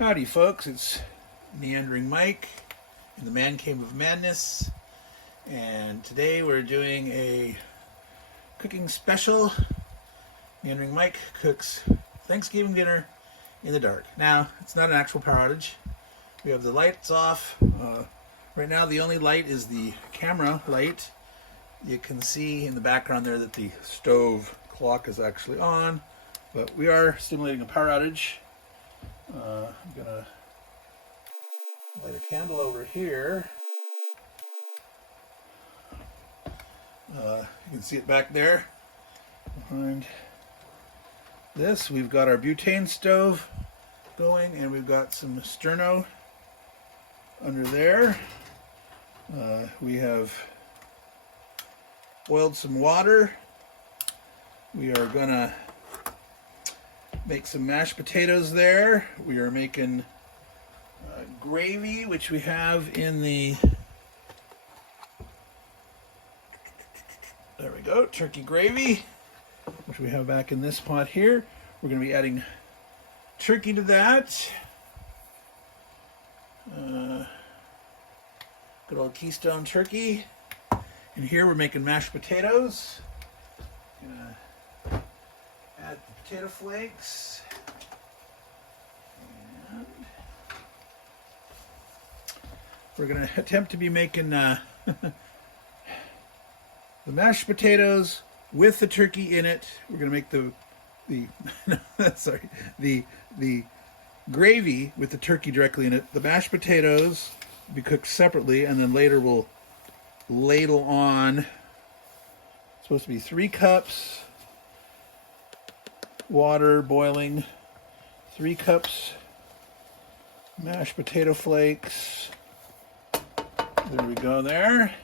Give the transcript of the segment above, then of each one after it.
Howdy folks, it's Meandering Mike in the Man Cave of Madness, and today we're doing a cooking special. Meandering Mike cooks Thanksgiving dinner in the dark. Now, it's not an actual power outage. We have the lights off. Right now the only light is the camera light. You can see in the background there that the stove clock is actually on, but we are simulating a power outage. I'm gonna light a candle over here. You can see it back there behind this. We've got our butane stove going, and we've got some sterno under there. We have boiled some water. We are gonna make some mashed potatoes there. We are making gravy, which we have in the, there we go, turkey gravy, which we have back in this pot here. We're going to be adding turkey to that. Good old Keystone turkey. And here we're making mashed potatoes. Gonna add the potato flakes. And we're going to attempt to be making the mashed potatoes with the turkey in it. We're going to make the gravy with the turkey directly in it. The mashed potatoes will be cooked separately, and then later we'll ladle on. It's supposed to be 3 cups water boiling, 3 cups mashed potato flakes. There we go there.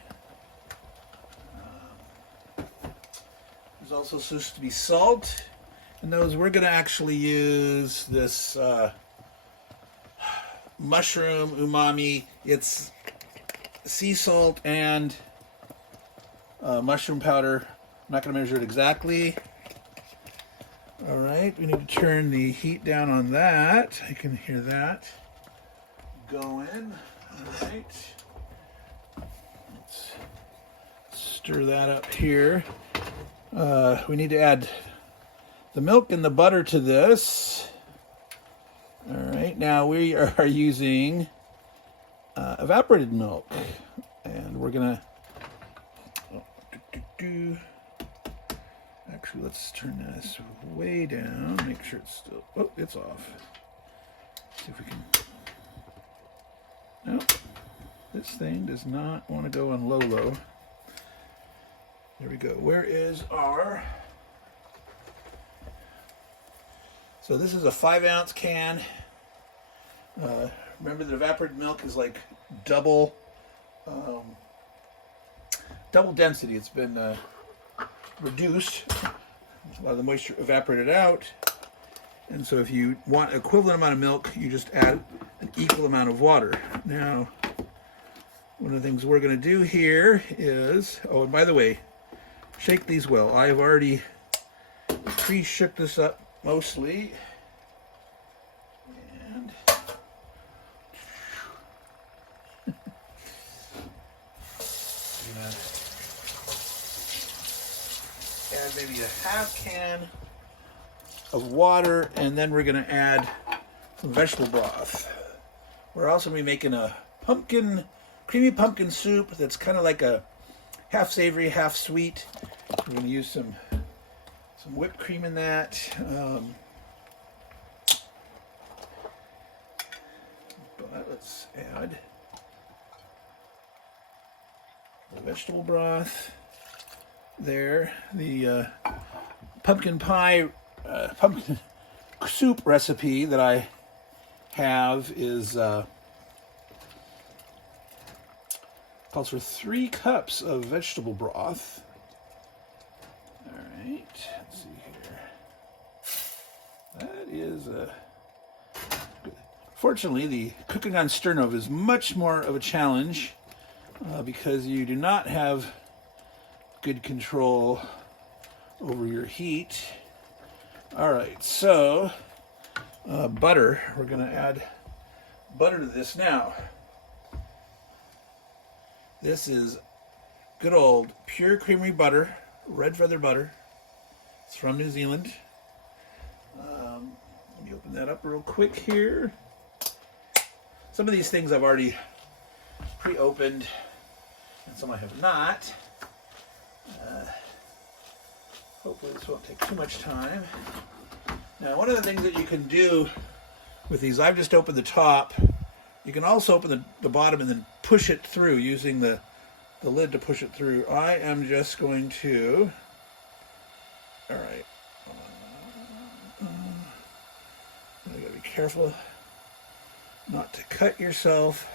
There's also supposed to be salt. And those, we're going to actually use this mushroom umami. It's sea salt and mushroom powder. I'm not going to measure it exactly. All right, we need to turn the heat down on that. I can hear that going. All right. Let's stir that up here. We need to add the milk and the butter to this. All right, now we are using evaporated milk, and we're gonna actually, let's turn this way down, make sure it's still, oh, it's off. See if we can, nope, this thing does not want to go on low. There we go. Where is our, so this is a 5-ounce can. Remember that evaporated milk is like double density. It's been reduced. A lot of the moisture evaporated out. And so if you want equivalent amount of milk, you just add an equal amount of water. Now, one of the things we're going to do here is, oh, and by the way, shake these well. I have already pre-shook this up mostly. And add maybe a half can of water, and then we're going to add some vegetable broth. We're also going to be making a creamy pumpkin soup that's kind of like a half savory, half sweet. We're going to use some whipped cream in that. But let's add the vegetable broth there. The pumpkin soup recipe that I have is calls for 3 cups of vegetable broth. All right, let's see here. That is fortunately, the cooking on sternov is much more of a challenge because you do not have good control over your heat. All right, so butter, we're going to add butter to this now. This is good old pure creamery butter, red feather butter. It's from New Zealand. Let me open that up real quick here. Some of these things I've already pre-opened, and some I have not. Hopefully this won't take too much time. Now, one of the things that you can do with these, I've just opened the top. You can also open the bottom and then push it through using the lid to push it through. I am just going to, all right. You gotta be careful not to cut yourself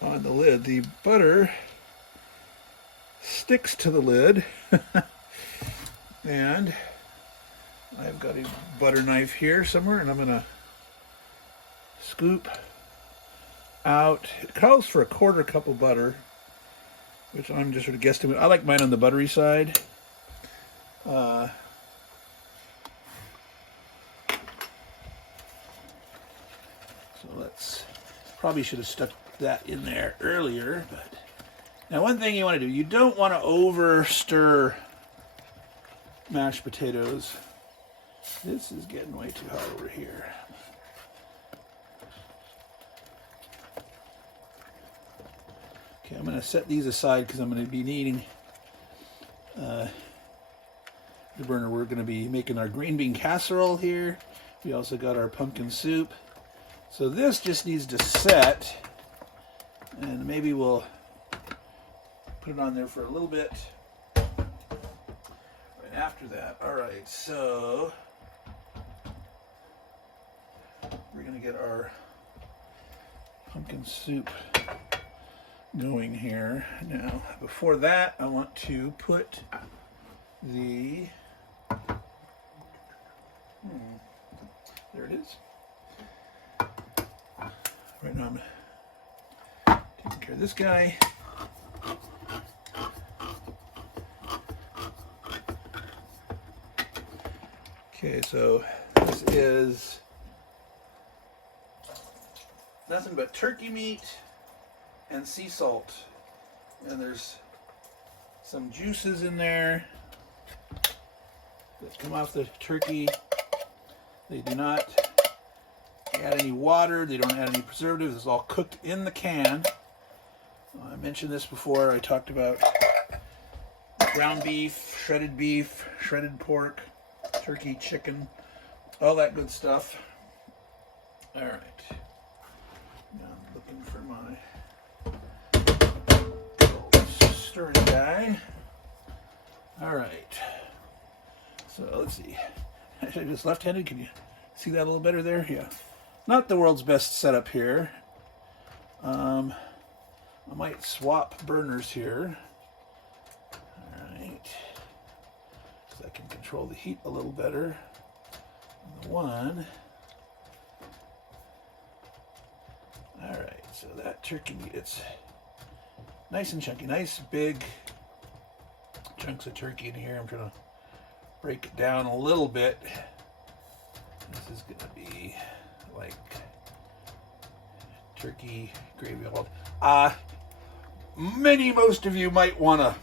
on the lid. The butter sticks to the lid. And I've got a butter knife here somewhere, and I'm going to scoop out. It calls for a 1/4 cup of butter, which I'm just sort of guesstimating. I like mine on the buttery side. So let's, probably should have stuck that in there earlier. But now, one thing you want to do, you don't want to over stir mashed potatoes. This is getting way too hot over here. Okay, I'm going to set these aside because I'm going to be needing the burner. We're going to be making our green bean casserole here. We also got our pumpkin soup. So this just needs to set, and maybe we'll put it on there for a little bit right after that. All right, so we're going to get our pumpkin soup going here. Now, before that, I want to put the, there it is. Right now I'm taking care of this guy. Okay, so this is nothing but turkey meat and sea salt. And there's some juices in there that come off the turkey. They do not add any water. They don't add any preservatives. It's all cooked in the can. I mentioned this before. I talked about ground beef, shredded pork, turkey, chicken, all that good stuff. All right. Now I'm looking for my stirring guy. All right. So let's see. Actually, just left-handed. Can you see that a little better there? Yeah. Not the world's best setup here. I might swap burners here. All right. So I can control the heat a little better. The one. All right. So that turkey meat, it's nice and chunky. Nice big chunks of turkey in here. I'm trying to break it down a little bit. This is going to be like turkey gravy. Most of you might want to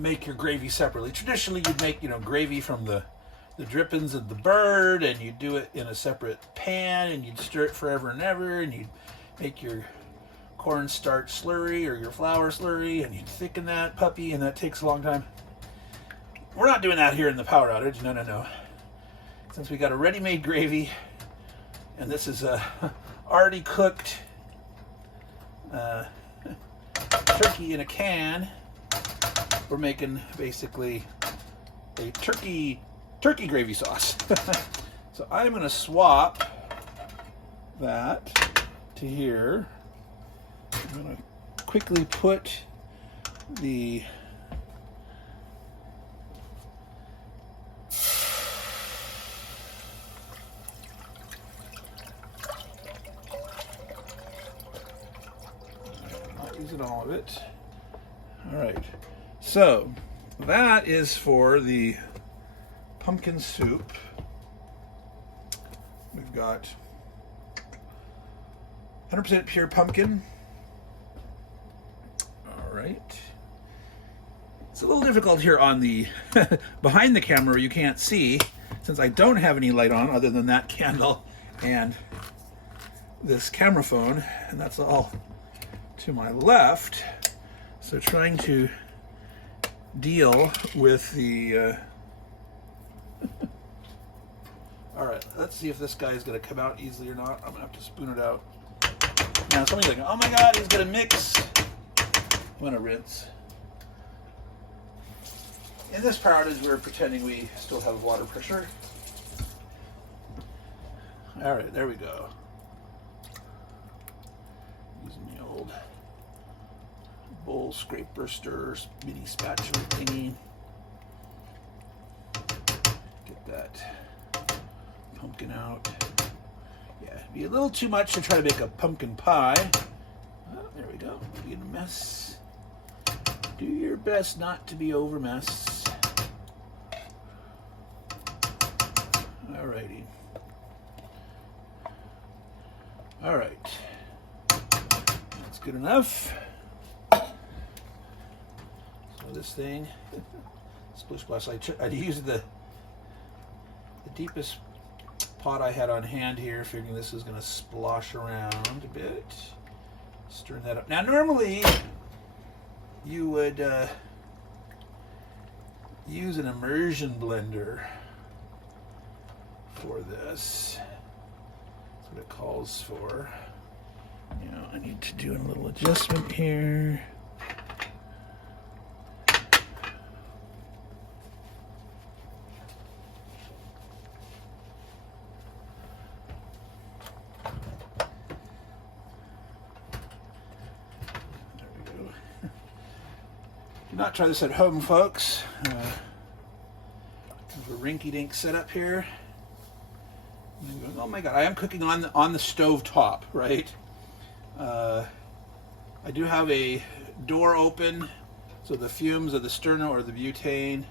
make your gravy separately. Traditionally, you'd make, gravy from the drippings of the bird, and you'd do it in a separate pan, and you'd stir it forever and ever, and you'd make your cornstarch slurry or your flour slurry, and you'd thicken that puppy, and that takes a long time. We're not doing that here in the power outage. No. Since we got a ready-made gravy, and this is a already cooked turkey in a can, we're making basically a turkey gravy sauce. So I'm going to swap that to here. I'm going to quickly put the all of it. All right, so that is for the pumpkin soup. We've got 100% pure pumpkin. All right. It's a little difficult here on the behind the camera. You can't see since I don't have any light on other than that candle and this camera phone, and that's all to my left. So trying to deal with the all right, let's see if this guy is going to come out easily or not. I'm going to have to spoon it out. Now somebody's like, oh my god, he's going to mix. I'm going to rinse. In this part is we're pretending we still have water pressure. All right, there we go. Using the old bowl scraper stir mini spatula thingy. Get that pumpkin out. Yeah, it'd be a little too much to try to make a pumpkin pie. Oh, there we go. Being a mess. Do your best not to be over mess. Alrighty. All right. That's good enough. So this thing, splish splash. I used the deepest pot I had on hand here, figuring this is going to splosh around a bit. Stirring that up. Now, normally you would use an immersion blender for this. That's what it calls for. Now, I need to do a little adjustment here. Do not try this at home, folks. Have a rinky-dink setup here. Oh my god, I am cooking on the stove top, right? I do have a door open, so the fumes of the sterno or the butane.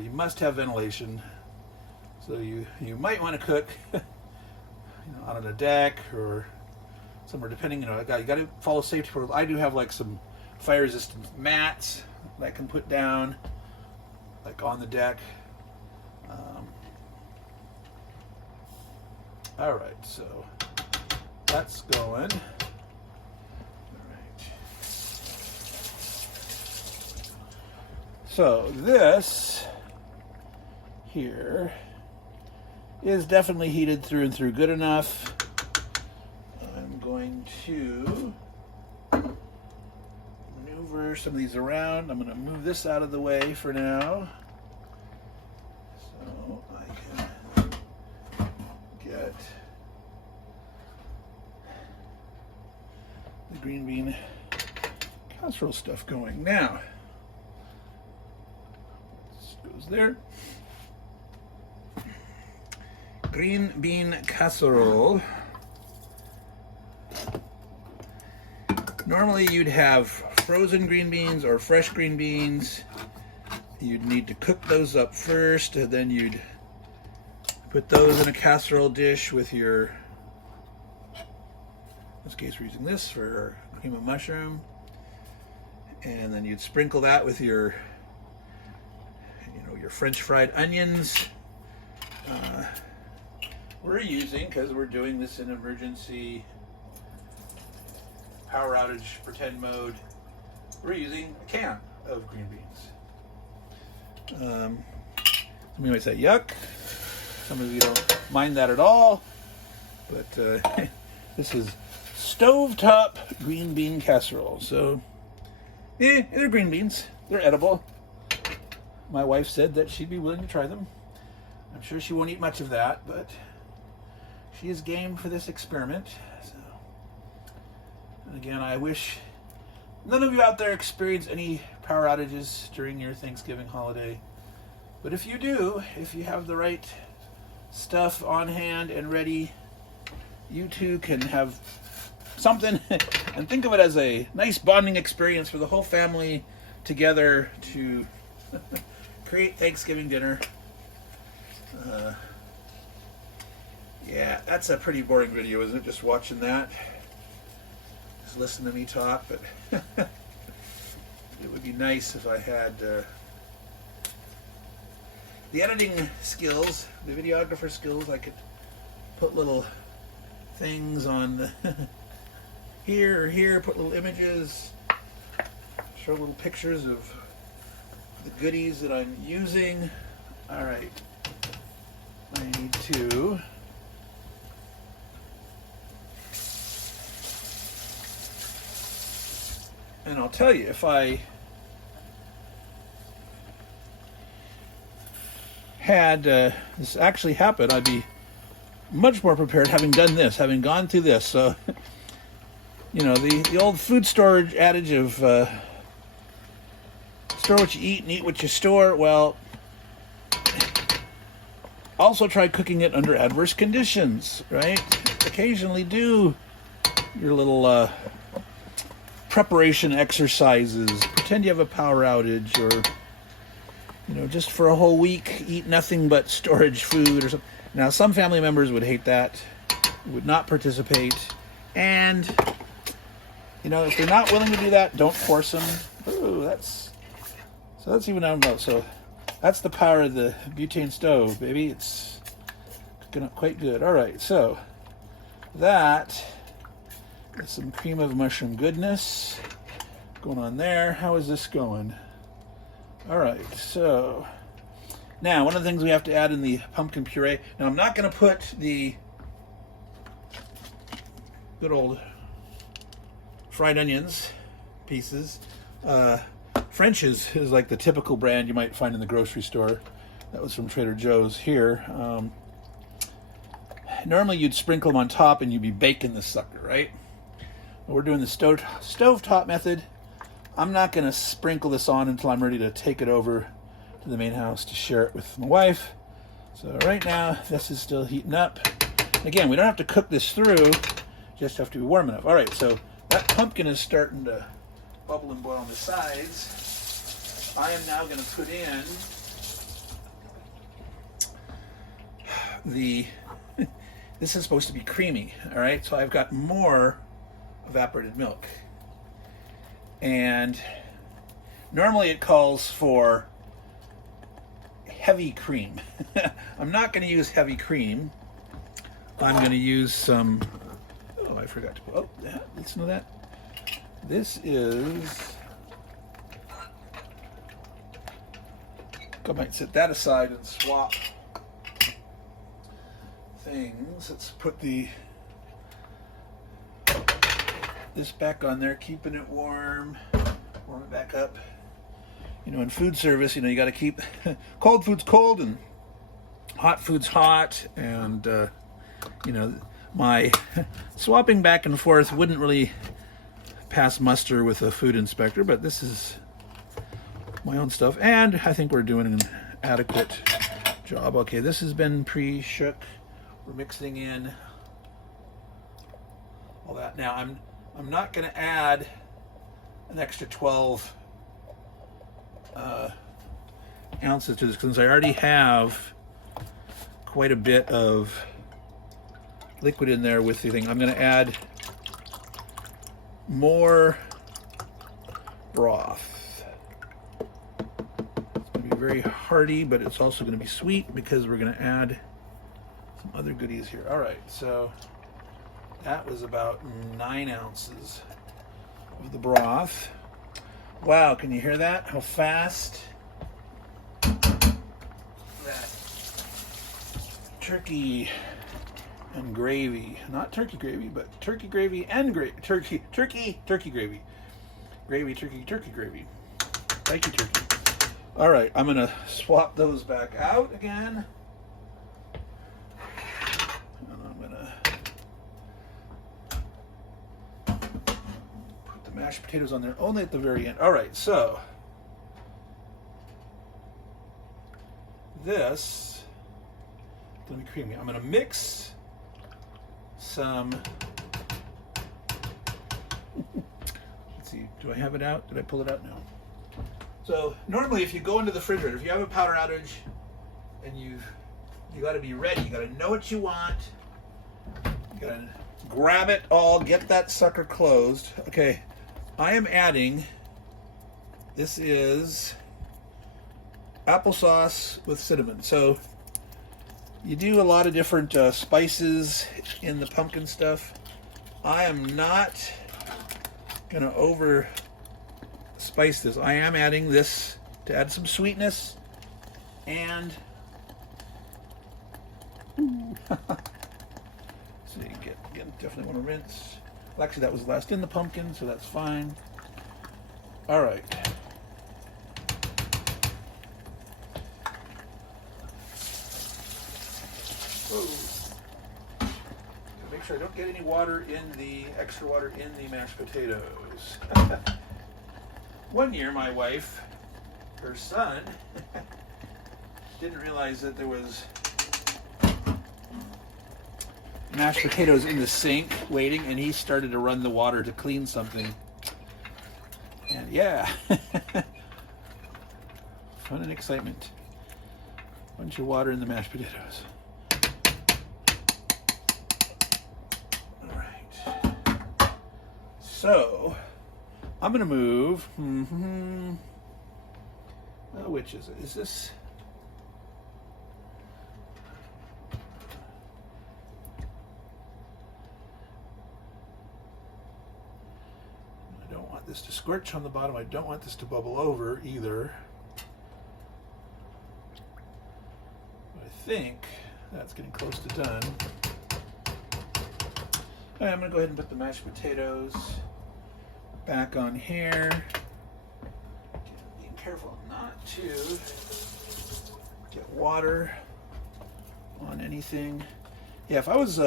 You must have ventilation, so you might want to cook, out on a deck or somewhere, depending. You got to follow safety protocols. I do have like some fire-resistant mats that I can put down, like on the deck. All right, so that's going. All right. So this here is definitely heated through and through good enough. I'm going to maneuver some of these around. I'm going to move this out of the way for now, so I can get the green bean casserole stuff going. Now, this goes there. Green bean casserole. Normally you'd have frozen green beans or fresh green beans. You'd need to cook those up first, and then you'd put those in a casserole dish with your, in this case we're using this for cream of mushroom, and then you'd sprinkle that with your, your French fried onions. We're using, because we're doing this in emergency power outage pretend mode, we're using a can of green beans. Some of you might say yuck. Some of you don't mind that at all. But this is stovetop green bean casserole. So, they're green beans. They're edible. My wife said that she'd be willing to try them. I'm sure she won't eat much of that, but she is game for this experiment. So, and again, I wish none of you out there experience any power outages during your Thanksgiving holiday. But if you do, if you have the right stuff on hand and ready, you too can have something and think of it as a nice bonding experience for the whole family together to create Thanksgiving dinner. Yeah, that's a pretty boring video, isn't it? Just watching that. Just listen to me talk, but it would be nice if I had the editing skills, the videographer skills. I could put little things on the here or here, put little images, show little pictures of the goodies that I'm using. All right, I need to and I'll tell you, if I had this actually happen, I'd be much more prepared having done this, having gone through this. So, you know, the old food storage adage of store what you eat and eat what you store. Well, also try cooking it under adverse conditions, right? Occasionally do your little preparation exercises. Pretend you have a power outage, or, you know, just for a whole week, eat nothing but storage food or something. Now, some family members would hate that, would not participate, and, you know, if they're not willing to do that, don't force them. Ooh, that's even down low. So that's the power of the butane stove, baby. It's cooking up quite good. All right, so that is some cream of mushroom goodness going on there. How is this going? All right, so now one of the things we have to add in the pumpkin puree. Now, I'm not going to put the good old fried onions pieces. French's is like the typical brand you might find in the grocery store. That was from Trader Joe's here. Normally you'd sprinkle them on top and you'd be baking this sucker, right? We're doing the stovetop method. I'm not going to sprinkle this on until I'm ready to take it over to the main house to share it with my wife. So right now, this is still heating up. Again, we don't have to cook this through, just have to be warm enough. All right, so that pumpkin is starting to bubble and boil on the sides. I am now going to put in the, this is supposed to be creamy, all right? So I've got more evaporated milk. And normally it calls for heavy cream. I'm not going to use heavy cream. I'm going to use some, oh, I forgot to put, oh, listen to that. This is, I might set that aside and swap things. Let's put this back on there, keeping it warm it back up. You know, in food service, you know, you got to keep cold food's cold and hot food's hot, and you know, my swapping back and forth wouldn't really pass muster with a food inspector, but this is my own stuff, and I think we're doing an adequate job. Okay, this has been pre-shook. We're mixing in all that. Now, I'm not going to add an extra 12 ounces to this, because I already have quite a bit of liquid in there with the thing. I'm going to add more broth. It's going to be very hearty, but it's also going to be sweet because we're going to add some other goodies here. All right, so that was about 9 ounces of the broth. Wow, can you hear that? How fast that turkey and gravy, not turkey gravy, but turkey gravy and turkey gravy. Gravy, turkey gravy. Thank you, turkey. All right, I'm going to swap those back out again. And I'm going to put the mashed potatoes on there only at the very end. All right, so this is going to be creamy. I'm going to mix some, let's see, do I have it out? Did I pull it out? No. So normally if you go into the refrigerator, if you have a power outage and you got to be ready, you got to know what you want, Gotta grab it all, get that sucker closed. Okay, I am adding, this is applesauce with cinnamon. So you do a lot of different spices in the pumpkin stuff. I am not gonna over spice this. I am adding this to add some sweetness and so you get, again, definitely want to rinse. Well, actually, that was last in the pumpkin, so that's fine. All right. Whoa. Make sure I don't get any water in the extra water in the mashed potatoes. One year, my wife, her son, didn't realize that there was mashed potatoes in the sink waiting, and he started to run the water to clean something. And yeah, fun and excitement. Bunch of water in the mashed potatoes. All right. So I'm gonna move. Oh, which is it? Is this? This to squirch on the bottom. I don't want this to bubble over either. I think that's getting close to done. All right, I'm going to go ahead and put the mashed potatoes back on here. Being careful not to get water on anything. Yeah, if I was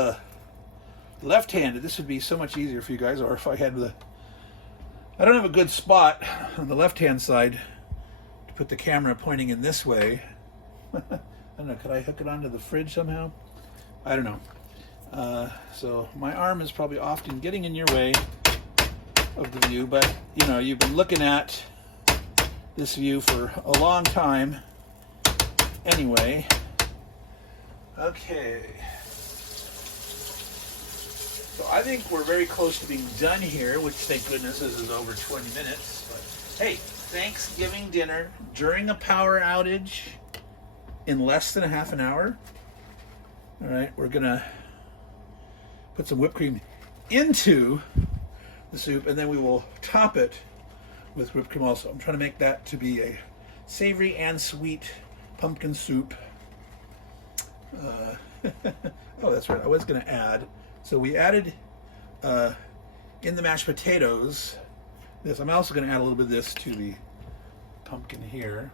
left-handed, this would be so much easier for you guys, or if I had the I don't have a good spot on the left-hand side to put the camera pointing in this way. I don't know, could I hook it onto the fridge somehow? I don't know. So my arm is probably often getting in your way of the view, but you know, you've been looking at this view for a long time. Anyway, okay. So I think we're very close to being done here, which thank goodness this is over 20 minutes. But hey, Thanksgiving dinner during a power outage in less than a half an hour. All right, we're gonna put some whipped cream into the soup, and then we will top it with whipped cream also. I'm trying to make that to be a savory and sweet pumpkin soup. Oh, that's right, I was gonna add, so we added in the mashed potatoes this. I'm also going to add a little bit of this to the pumpkin here.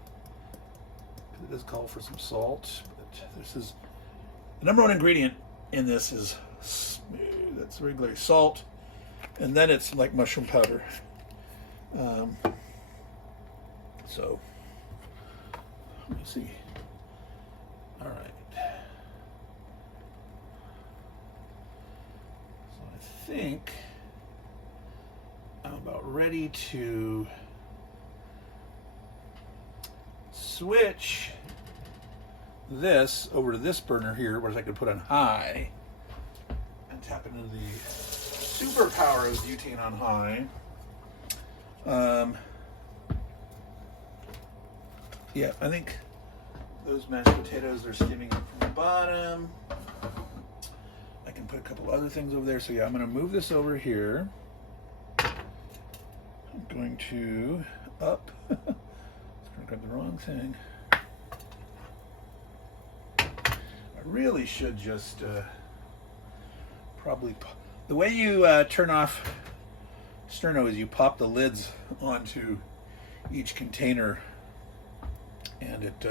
It does call for some salt, but this is the number one ingredient in this is that's regular salt, and then it's like mushroom powder. So let me see. All right. I think I'm about ready to switch this over to this burner here, where I can put on high and tap into the superpower of butane on high. Yeah, I think those mashed potatoes are skimming up from the bottom. I can put a couple other things over there. So yeah, I'm going to move this over here. I'm going to up. I was going to grab the wrong thing. I really should just probably the way you turn off sterno is you pop the lids onto each container, and it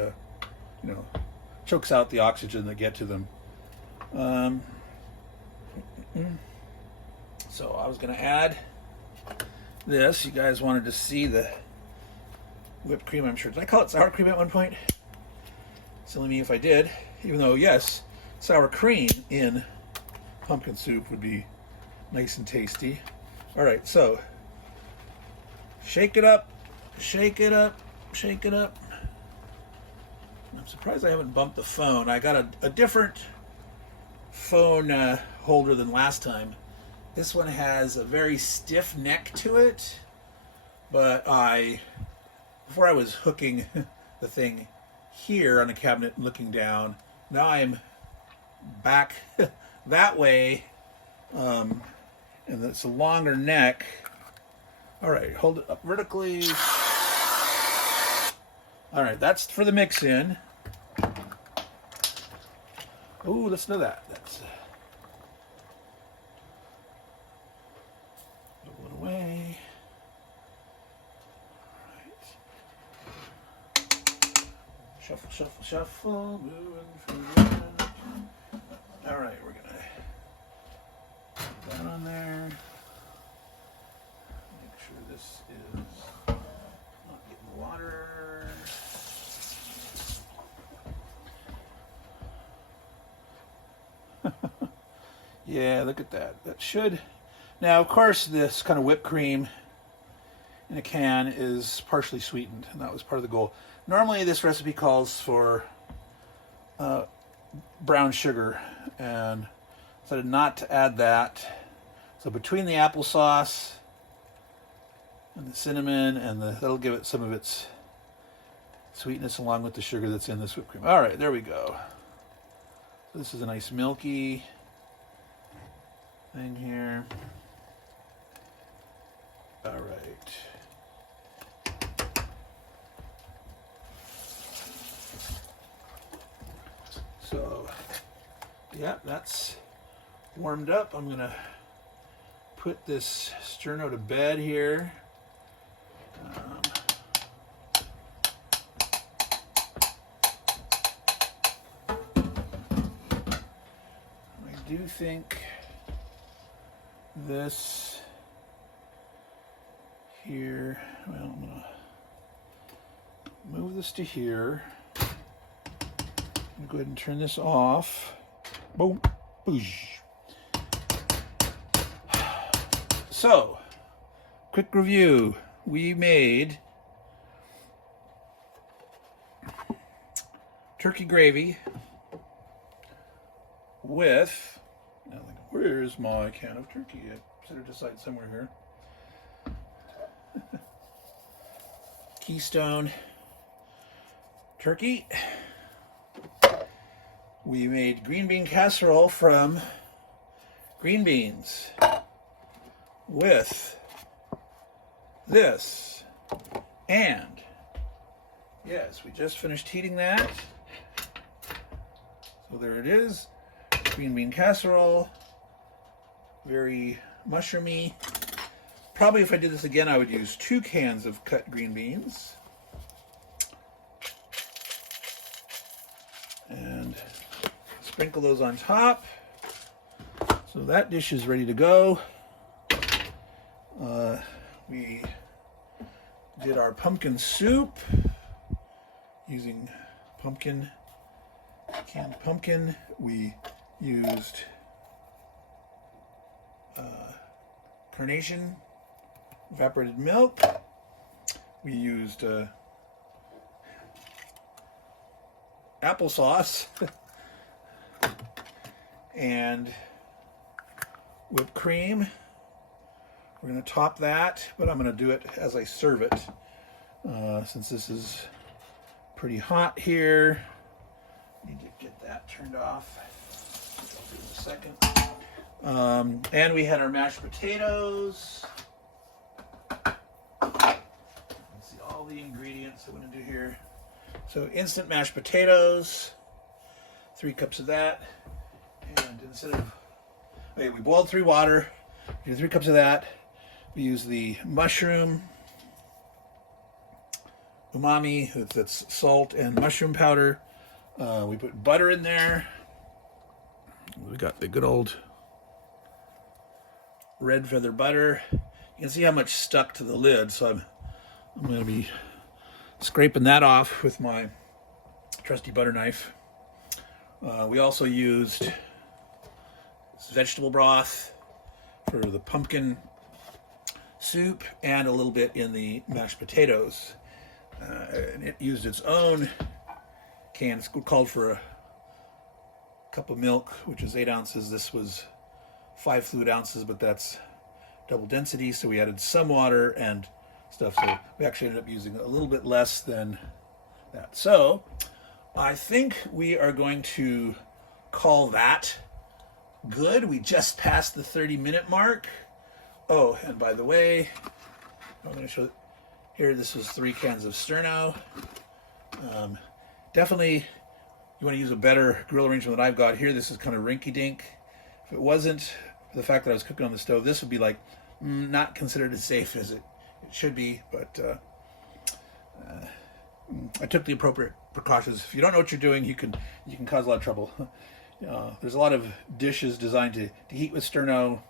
you know, chokes out the oxygen that get to them. So I was going to add this. You guys wanted to see the whipped cream, I'm sure. Did I call it sour cream at one point? Silly me if I did. Even though, yes, sour cream in pumpkin soup would be nice and tasty. All right, so shake it up, shake it up, shake it up. I'm surprised I haven't bumped the phone. I got a different phone holder than last time. This one has a very stiff neck to it, but before I was hooking the thing here on the cabinet looking down, now I'm back that way, and it's a longer neck. All right, hold it up vertically. All right, that's for the mix in. Ooh, let's know that. That's roll it away. All right. Shuffle, shuffle, shuffle. Moving. All right, we're gonna put that on there. Make sure this is not getting water. Yeah, look at that. That should. Now, of course, this kind of whipped cream in a can is partially sweetened, and that was part of the goal. Normally, this recipe calls for brown sugar, and decided not to add that. So between the applesauce and the cinnamon, and that'll give it some of its sweetness along with the sugar that's in this whipped cream. All right, there we go. So this is a nice milky thing here. All right. So, yeah, that's warmed up. I'm gonna put this sterno to bed here. I do think this here, well, I'm gonna move this to here. Go ahead and turn this off. Boom. Boosh. So, quick review. We made turkey gravy with, where's my can of turkey? I set it aside somewhere here. Keystone turkey. We made green bean casserole from green beans with this. And yes, we just finished heating that. So there it is. Green bean casserole. Very mushroomy. Probably if I did this again, I would use 2 cans of cut green beans. And sprinkle those on top. So that dish is ready to go. We did our pumpkin soup using canned pumpkin. We used carnation evaporated milk. We used applesauce and whipped cream. We're going to top that, but I'm going to do it as I serve it, since this is pretty hot here. Need to get that turned off. I'll do it in a second. And we had our mashed potatoes. Let's see all the ingredients I'm going to do here. So instant mashed potatoes, 3 cups of that. And instead of, okay, we boiled 3 water, we did 3 cups of that. We use the mushroom umami, that's salt and mushroom powder. We put butter in there. We got the good old red feather butter. You can see how much stuck to the lid, so I'm going to be scraping that off with my trusty butter knife. We also used vegetable broth for the pumpkin soup and a little bit in the mashed potatoes. And it used its own can. It's called for cup of milk, which is 8 ounces. This was 5 fluid ounces, but that's double density, so we added some water and stuff, so we actually ended up using a little bit less than that. So I think we are going to call that good. We just passed the 30-minute mark. Oh, and by the way, I'm going to show here, this was 3 cans of sterno. Definitely you want to use a better grill arrangement than I've got here. This is kind of rinky-dink. If it wasn't for the fact that I was cooking on the stove, this would be like not considered as safe as it should be, but I took the appropriate precautions. If you don't know what you're doing, you can cause a lot of trouble. There's a lot of dishes designed to heat with sterno.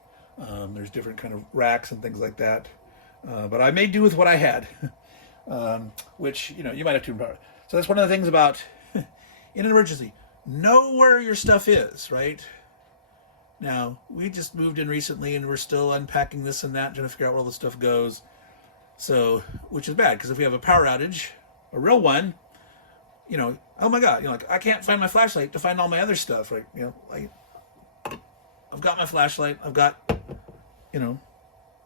There's different kind of racks and things like that. But I made do with what I had, which, you might have to empower. So that's one of the things about in an emergency, know where your stuff is, right? Now, we just moved in recently and we're still unpacking this and that, trying to figure out where all the stuff goes. So, which is bad, because if we have a power outage, a real one, oh my God, like I can't find my flashlight to find all my other stuff, right? I've got my flashlight, I've got,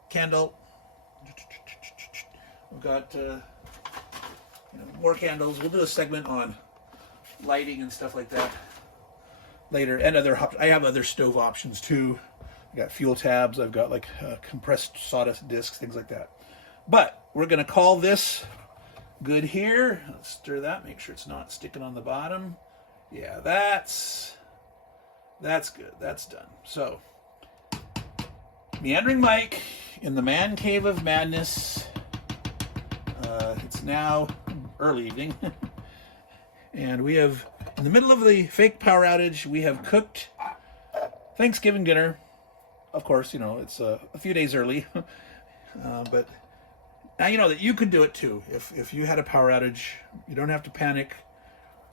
candle, I've got, more candles. We'll do a segment on lighting and stuff like that later, and I have other stove options too. I got fuel tabs, I've got like compressed sawdust discs, things like that. But we're going to call this good here. Let's stir that, make sure it's not sticking on the bottom. Yeah, that's good. That's done. So, Meandering Mike in the man cave of madness. It's now early evening, and we have, in the middle of the fake power outage, we have cooked Thanksgiving dinner. Of course, it's a few days early, but now you know that you can do it too. If you had a power outage, you don't have to panic.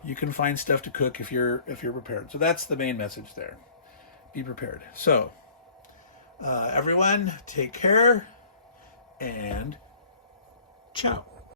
You can find stuff to cook if you're prepared. So that's the main message there. Be prepared. So, everyone, take care, and ciao.